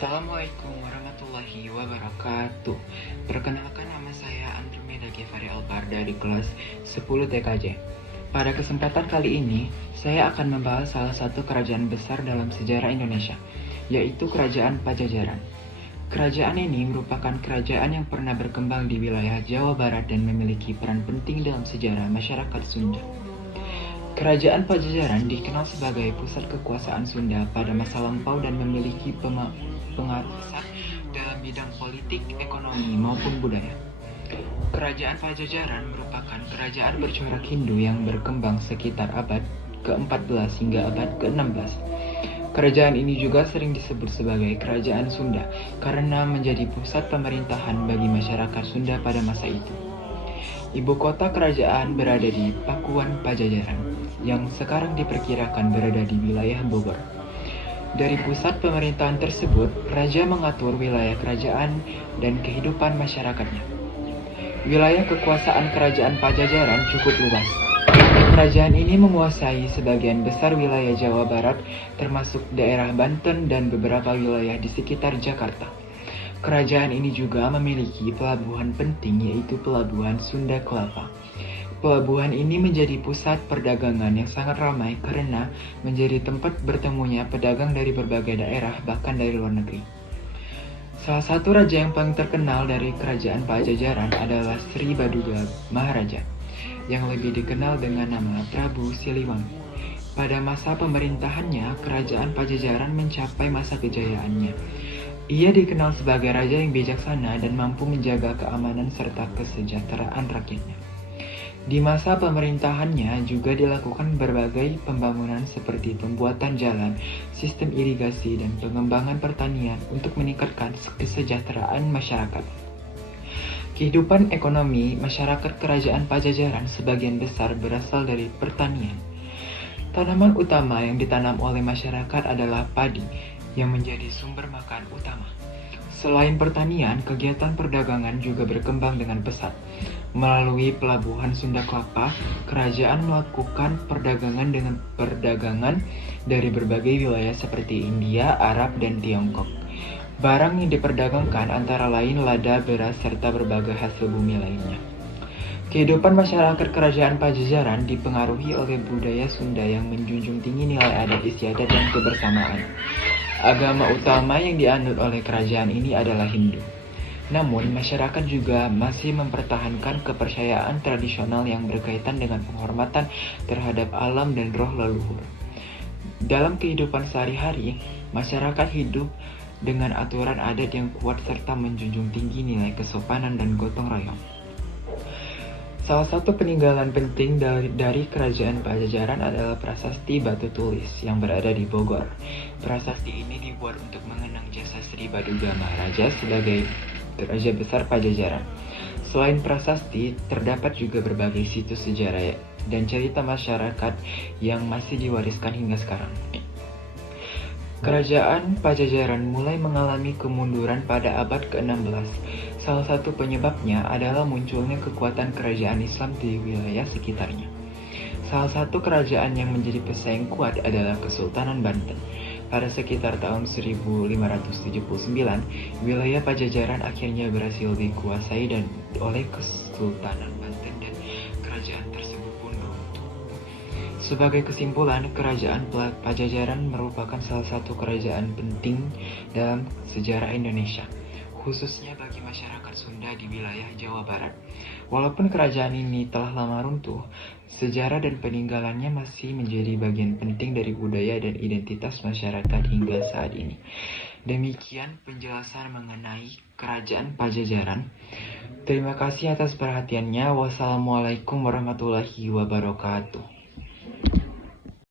Assalamualaikum warahmatullahi wabarakatuh. Perkenalkan, nama saya Andromeda Givari Albarda di kelas 10 TKJ. Pada kesempatan kali ini, saya akan membahas salah satu kerajaan besar dalam sejarah Indonesia, yaitu Kerajaan Pajajaran. Kerajaan ini merupakan kerajaan yang pernah berkembang di wilayah Jawa Barat dan memiliki peran penting dalam sejarah masyarakat Sunda. Kerajaan Pajajaran dikenal sebagai pusat kekuasaan Sunda pada masa lampau dan memiliki pengaruh besar dalam bidang politik, ekonomi, maupun budaya. Kerajaan Pajajaran merupakan kerajaan bercorak Hindu yang berkembang sekitar abad ke-14 hingga abad ke-16. Kerajaan ini juga sering disebut sebagai Kerajaan Sunda karena menjadi pusat pemerintahan bagi masyarakat Sunda pada masa itu. Ibu kota kerajaan berada di Pakuan Pajajaran, yang sekarang diperkirakan berada di wilayah Bogor. Dari pusat pemerintahan tersebut, raja mengatur wilayah kerajaan dan kehidupan masyarakatnya. Wilayah kekuasaan kerajaan Pajajaran cukup luas. Kerajaan ini menguasai sebagian besar wilayah Jawa Barat, termasuk daerah Banten dan beberapa wilayah di sekitar Jakarta. Kerajaan ini juga memiliki pelabuhan penting, yaitu Pelabuhan Sunda Kelapa. Pelabuhan ini menjadi pusat perdagangan yang sangat ramai karena menjadi tempat bertemunya pedagang dari berbagai daerah, bahkan dari luar negeri. Salah satu raja yang paling terkenal dari Kerajaan Pajajaran adalah Sri Baduga Maharaja, yang lebih dikenal dengan nama Prabu Siliwangi. Pada masa pemerintahannya, Kerajaan Pajajaran mencapai masa kejayaannya. Ia dikenal sebagai raja yang bijaksana dan mampu menjaga keamanan serta kesejahteraan rakyatnya. Di masa pemerintahannya juga dilakukan berbagai pembangunan seperti pembuatan jalan, sistem irigasi, dan pengembangan pertanian untuk meningkatkan kesejahteraan masyarakat. Kehidupan ekonomi masyarakat Kerajaan Pajajaran sebagian besar berasal dari pertanian. Tanaman utama yang ditanam oleh masyarakat adalah padi, yang menjadi sumber makan utama. Selain pertanian, kegiatan perdagangan juga berkembang dengan pesat. Melalui Pelabuhan Sunda Kelapa, kerajaan melakukan perdagangan dari berbagai wilayah seperti India, Arab, dan Tiongkok. Barang yang diperdagangkan antara lain lada, beras, serta berbagai hasil bumi lainnya. Kehidupan masyarakat Kerajaan Pajajaran dipengaruhi oleh budaya Sunda yang menjunjung tinggi nilai adat istiadat dan kebersamaan. Agama utama yang dianut oleh kerajaan ini adalah Hindu. Namun, masyarakat juga masih mempertahankan kepercayaan tradisional yang berkaitan dengan penghormatan terhadap alam dan roh leluhur. Dalam kehidupan sehari-hari, masyarakat hidup dengan aturan adat yang kuat serta menjunjung tinggi nilai kesopanan dan gotong royong. Salah satu peninggalan penting dari Kerajaan Pajajaran adalah Prasasti Batu Tulis yang berada di Bogor. Prasasti ini dibuat untuk mengenang jasa Sri Baduga Maharaja sebagai Raja Besar Pajajaran. Selain prasasti, terdapat juga berbagai situs sejarah dan cerita masyarakat yang masih diwariskan hingga sekarang. Kerajaan Pajajaran mulai mengalami kemunduran pada abad ke-16. Salah satu penyebabnya adalah munculnya kekuatan kerajaan Islam di wilayah sekitarnya. Salah satu kerajaan yang menjadi pesaing kuat adalah Kesultanan Banten. Pada sekitar tahun 1579, wilayah Pajajaran akhirnya berhasil dikuasai oleh Kesultanan Banten dan kerajaan tersebut pun runtuh. Sebagai kesimpulan, Kerajaan Pajajaran merupakan salah satu kerajaan penting dalam sejarah Indonesia, khususnya bagi masyarakat Sunda di wilayah Jawa Barat. Walaupun kerajaan ini telah lama runtuh, sejarah dan peninggalannya masih menjadi bagian penting dari budaya dan identitas masyarakat hingga saat ini. Demikian penjelasan mengenai Kerajaan Pajajaran. Terima kasih atas perhatiannya. Wassalamualaikum warahmatullahi wabarakatuh.